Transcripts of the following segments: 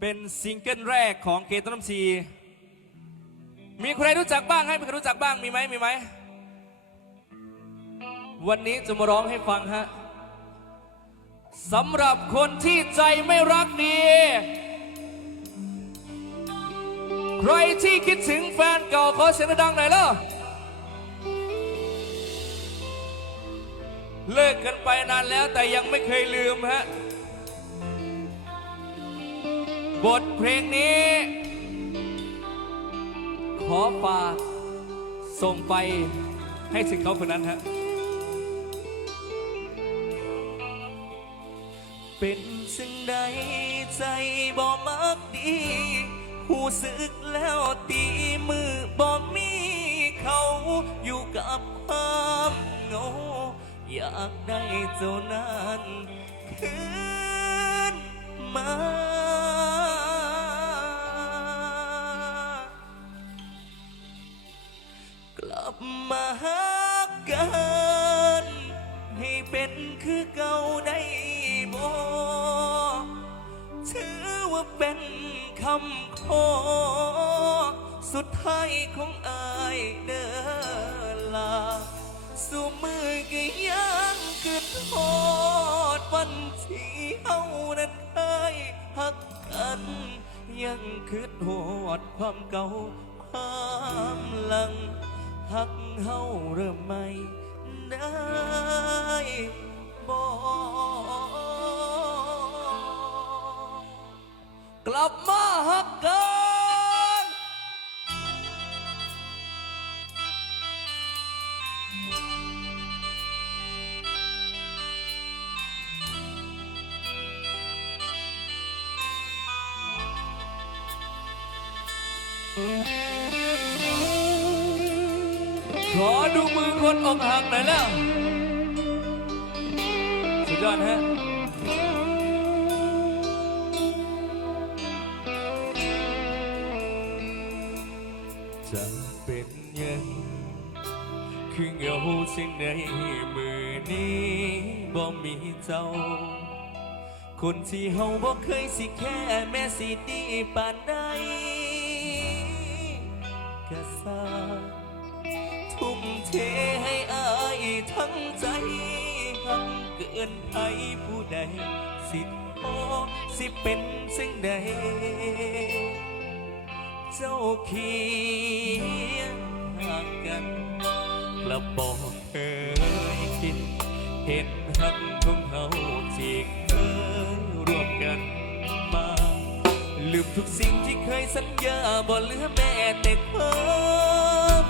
เป็นซิงเกิลแรกของเกตน้ำชีมีใครรู้จักบ้างให้มีใครรู้จักบ้างมีไหมมีไหมวันนี้จะมาร้องให้ฟังฮะสำหรับคนที่ใจไม่รักดี ใครที่คิดถึงแฟนเก่าขอเสียงดังหน่อยเล่ะเลิกกันไปนานแล้วแต่ยังไม่เคยลืมฮะ บทเพลงนี้ ขอฝากส่งไปให้ถึงเขาคนนั้นฮะเป็นสิ่งใดใจบ่มักดีหูสึกแล้วตีมือบ่มีเขาอยู่กับความเงาอยากได้เจ้านั้นคืนมา เป็นคำขอสุดท้ายของอายเดินลาสู่มือก็ยังคิดทอดวันที่เฮานั้นเคยหักกัน ยังคิดหอดความเก่าความหลังหักเฮาเริ่มใหม่ได้บ่ก กลับมาหักกันขอดูมือคนอกหักหน่อยแล้ว สุดยอดฮะ สิ่งในมือนี้บ่มีเจ้า คนที่เฮาบ่เคยสิแค่แม่สิดีปานใดกะสาทุ่มเทให้อายทั้งใจหักเกินไปผู้ใด สิพอสิเป็นสิ่งใด เจ้าเขี กบอกเคยคิด เห็นหักของเขาที่เคยร่วมกันมา ลืมทุกสิ่งที่เคยสัญญาบ่เหลือแม้แต่ความ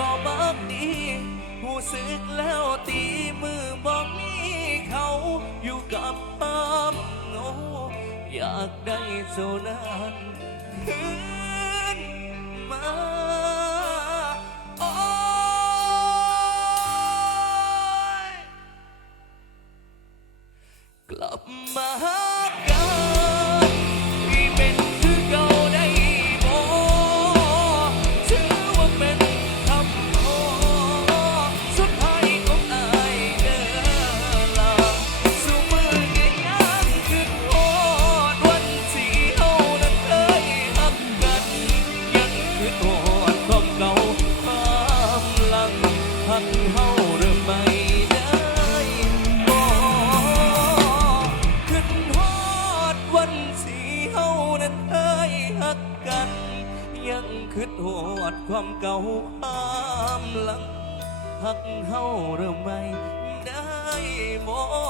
บอกบักดีผู้สึกแล้วตีมือบอกมีเขาอยู่กับตามโงอยากได้เจ้านั้นคืนมาอ้ยกลับมา ยังคิดฮอดความเก่าความหลังหักเฮาหรือไม่ได้บ่โอ้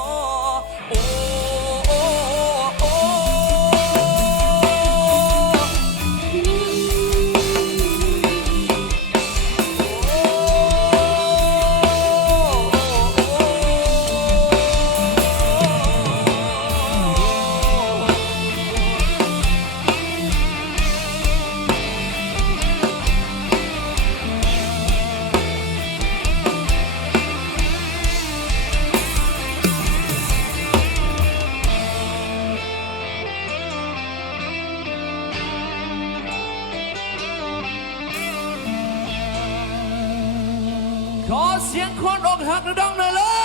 โอ้ เสียงคนอกหักดังหน่อยเลย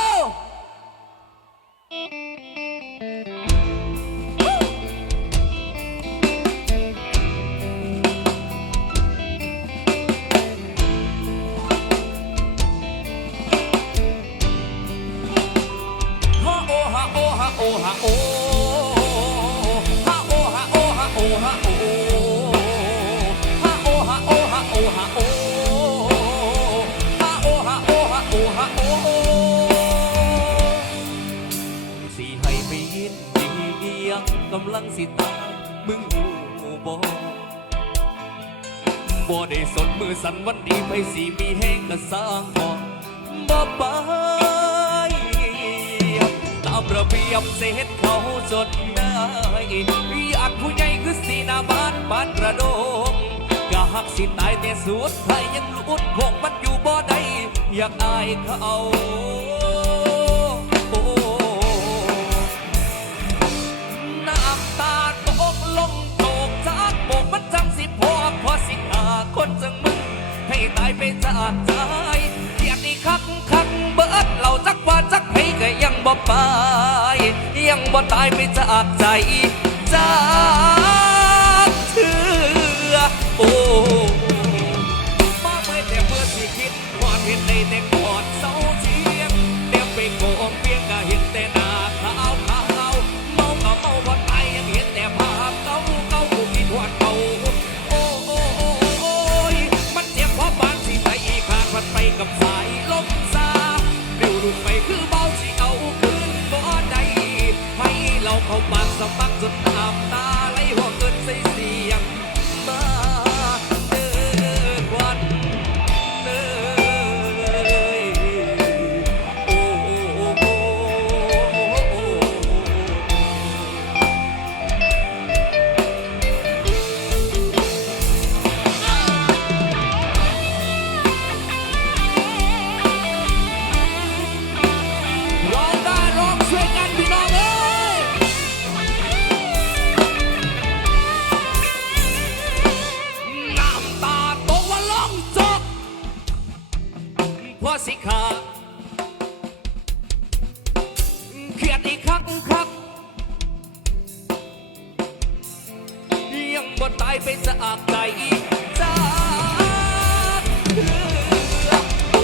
ำลังสิตายมึงหูบ่บ่ได้สนมือสั่นวันดีไปสีมีแห้งก็สร้างพอบ่ไปตามระเบียบเสร็จเขาจดได้ญาติผู้ใหญ่คือสีนาบ้านบ้านระโดงก็หักสิตายแต่สุดท้ายยังลุดพวกมันอยู่บ่ได้อยากอายเขา ไปจากใจ บ่ตายไปจากใจจากเธอโอ้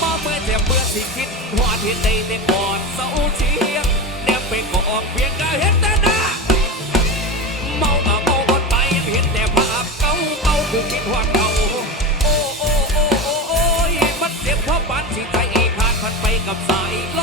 มาเมื่อแทบเบื่อสิคิดหวาดเห็นใดแต่กอนเสาเชียงแนบไปกองเพียงก็เห็นแต่หน้าเมาก็เมาบนไปยังเห็นแต่ภาพเก่าเก่าคือคิดว่าเก่าโอ้โอ้โอ้โอ้โอ้ยมันเจ็บเพราะปานสิใจขาดพันไปกับสายล